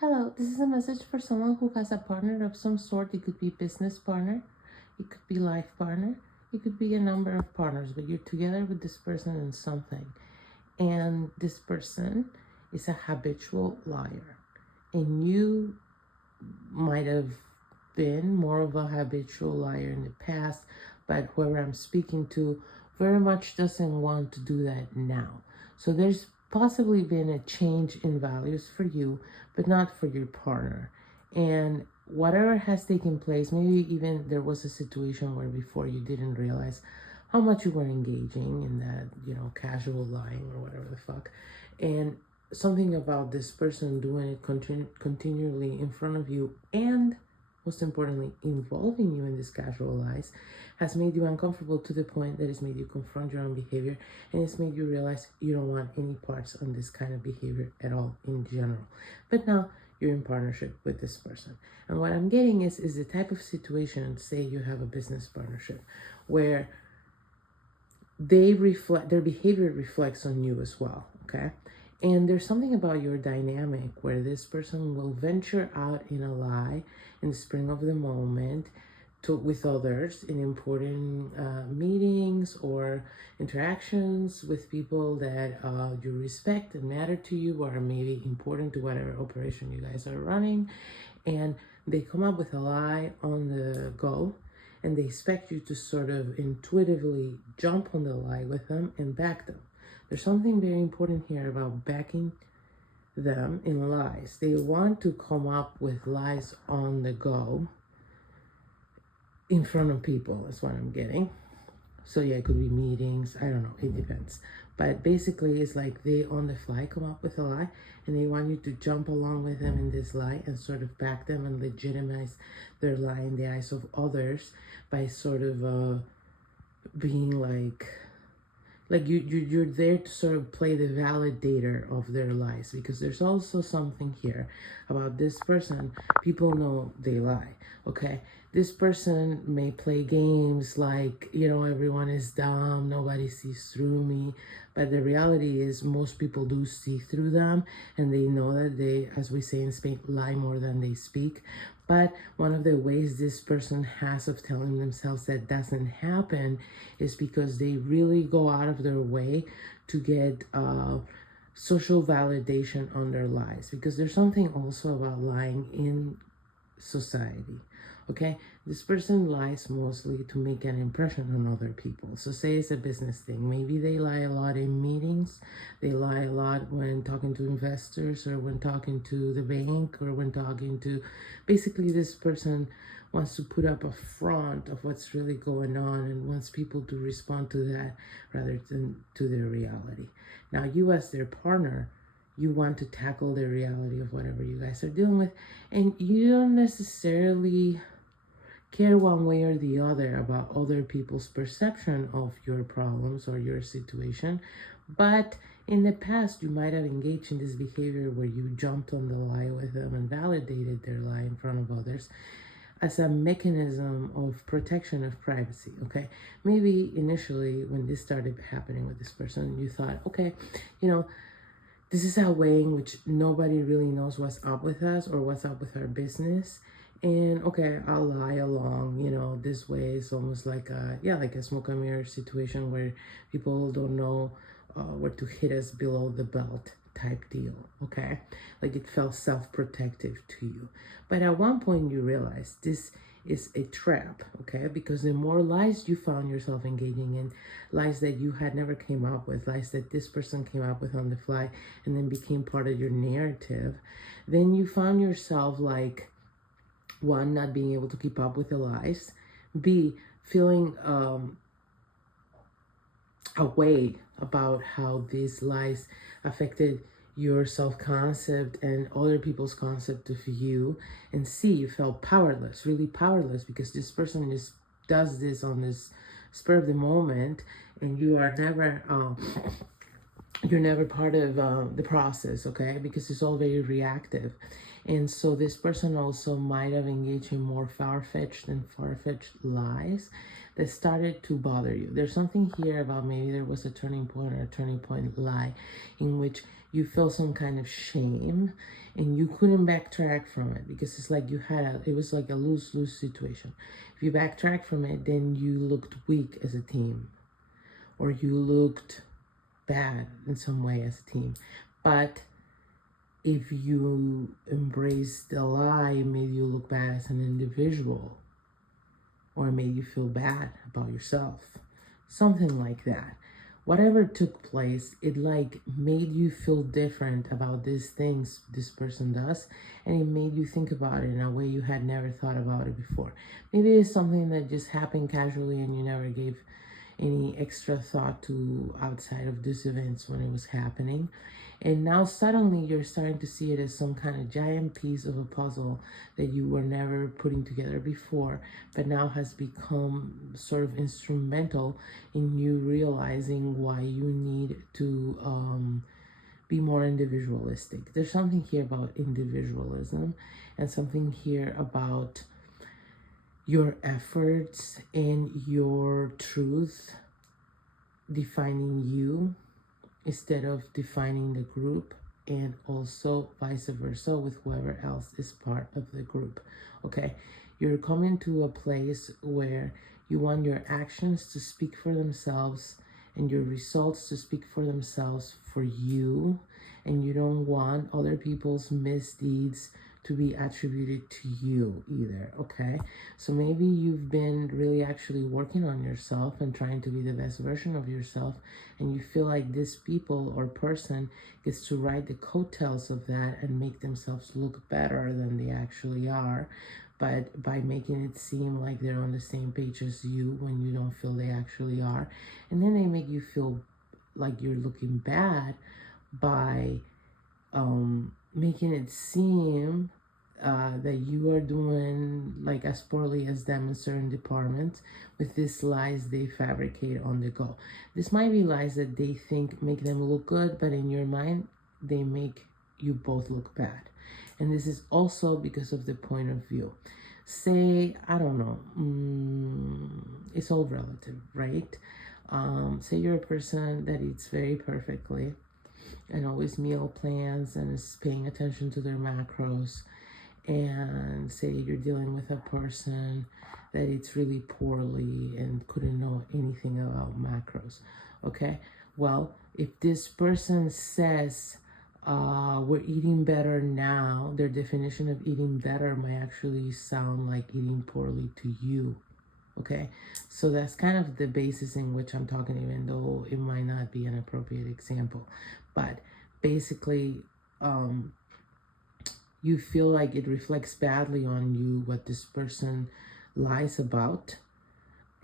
Hello, this is a message for someone who has a partner of some sort. It could be business partner, it could be life partner, it could be a number of partners, but you're together with this person in something. And this person is a habitual liar. And you might have been more of a habitual liar in the past, but whoever I'm speaking to very much doesn't want to do that now. So there's possibly been a change in values for you, but not for your partner. And whatever has taken place, maybe even there was a situation where before you didn't realize how much you were engaging in that, casual lying or whatever the fuck. And something about this person doing it continually in front of you and most importantly involving you in these casual lies has made you uncomfortable to the point that it's made you confront your own behavior, and it's made you realize you don't want any parts on this kind of behavior at all in general. But now you're in partnership with this person, and what I'm getting is the type of situation, say you have a business partnership where their behavior reflects on you as well, okay? And there's something about your dynamic where this person will venture out in a lie in the spring of the moment with others in important meetings or interactions with people that you respect and matter to you, or maybe important to whatever operation you guys are running. And they come up with a lie on the go, and they expect you to sort of intuitively jump on the lie with them and back them. There's something very important here about backing them in lies. They want to come up with lies on the go in front of people, is what I'm getting. So yeah, it could be meetings, I don't know, it depends. But basically it's like they on the fly come up with a lie, and they want you to jump along with them in this lie and sort of back them and legitimize their lie in the eyes of others by sort of being like you're there to sort of play the validator of their lies, because there's also something here about this person. People know they lie, okay? This person may play games like, everyone is dumb, nobody sees through me, but the reality is most people do see through them, and they know that they, as we say in Spain, lie more than they speak. But one of the ways this person has of telling themselves that doesn't happen is because they really go out of their way to get social validation on their lies. Because there's something also about lying in society. Okay, this person lies mostly to make an impression on other people. So say it's a business thing. Maybe they lie a lot in meetings. They lie a lot when talking to investors, or when talking to the bank, or when talking to, basically this person wants to put up a front of what's really going on and wants people to respond to that rather than to their reality. Now you, as their partner, you want to tackle the reality of whatever you guys are dealing with, and you don't necessarily care one way or the other about other people's perception of your problems or your situation. But in the past, you might have engaged in this behavior where you jumped on the lie with them and validated their lie in front of others as a mechanism of protection of privacy, okay? Maybe initially when this started happening with this person, you thought, okay, this is a way in which nobody really knows what's up with us or what's up with our business. And okay, I'll lie along, this way. It's almost like a smoke and mirror situation where people don't know where to hit us below the belt type deal, okay? Like it felt self-protective to you. But at one point you realize this is a trap, okay? Because the more lies you found yourself engaging in, lies that you had never came up with, lies that this person came up with on the fly and then became part of your narrative, then you found yourself like, one, not being able to keep up with the lies, B, feeling a way about how these lies affected your self-concept and other people's concept of you, and C, you felt powerless, really powerless, because this person just does this on this spur of the moment, and you are never you're never part of the process, okay? Because it's all very reactive. And so this person also might have engaged in more far-fetched lies that started to bother you. There's something here about maybe there was a turning point or a turning point lie in which you feel some kind of shame and you couldn't backtrack from it because it's like it was like a lose-lose situation. If you backtrack from it, then you looked weak as a team, or you looked bad in some way as a team. But if you embrace the lie, it made you look bad as an individual, or it made you feel bad about yourself, something like that. Whatever took place, it like made you feel different about these things this person does, and it made you think about it in a way you had never thought about it before. Maybe it's something that just happened casually and you never gave any extra thought to outside of these events when it was happening. And now suddenly you're starting to see it as some kind of giant piece of a puzzle that you were never putting together before, but now has become sort of instrumental in you realizing why you need to be more individualistic. There's something here about individualism and something here about your efforts and your truth defining you instead of defining the group, and also vice versa with whoever else is part of the group. Okay, you're coming to a place where you want your actions to speak for themselves and your results to speak for themselves for you, and you don't want other people's misdeeds to be attributed to you either. Okay, so maybe you've been really actually working on yourself and trying to be the best version of yourself, and you feel like this people or person gets to ride the coattails of that and make themselves look better than they actually are, but by making it seem like they're on the same page as you when you don't feel they actually are. And then they make you feel like you're looking bad by making it seem that you are doing like as poorly as them in certain departments with these lies they fabricate on the go. This might be lies that they think make them look good, but in your mind, they make you both look bad. And this is also because of the point of view. Say, I don't know, it's all relative, right? Say you're a person that eats very perfectly and always meal plans and is paying attention to their macros, and say you're dealing with a person that eats really poorly and couldn't know anything about macros. Okay, well, if this person says we're eating better now, their definition of eating better might actually sound like eating poorly to you. Okay, so that's kind of the basis in which I'm talking, even though it might not be an appropriate example. But basically, you feel like it reflects badly on you what this person lies about.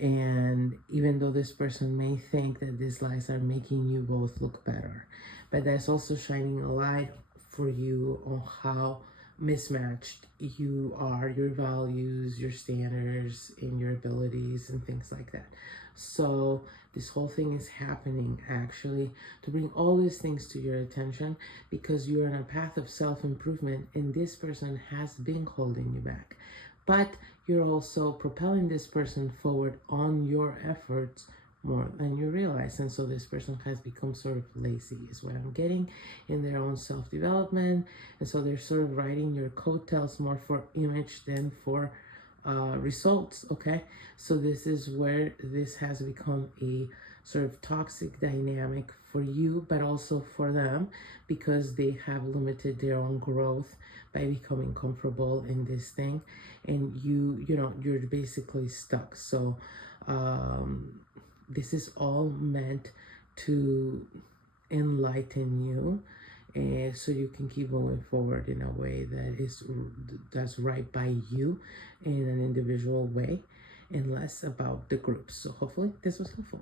And even though this person may think that these lies are making you both look better, but that's also shining a light for you on how mismatched you are, your values, your standards, and your abilities, and things like that. So this whole thing is happening actually to bring all these things to your attention because you're on a path of self-improvement and this person has been holding you back. But you're also propelling this person forward on your efforts more than you realize. And so this person has become sort of lazy is what I'm getting in their own self-development. And so they're sort of riding your coattails more for image than for results. Okay, so this is where this has become a sort of toxic dynamic for you, but also for them, because they have limited their own growth by becoming comfortable in this thing, and you're basically stuck. So this is all meant to enlighten you, and so you can keep going forward in a way that's right by you in an individual way, and less about the group. So hopefully this was helpful.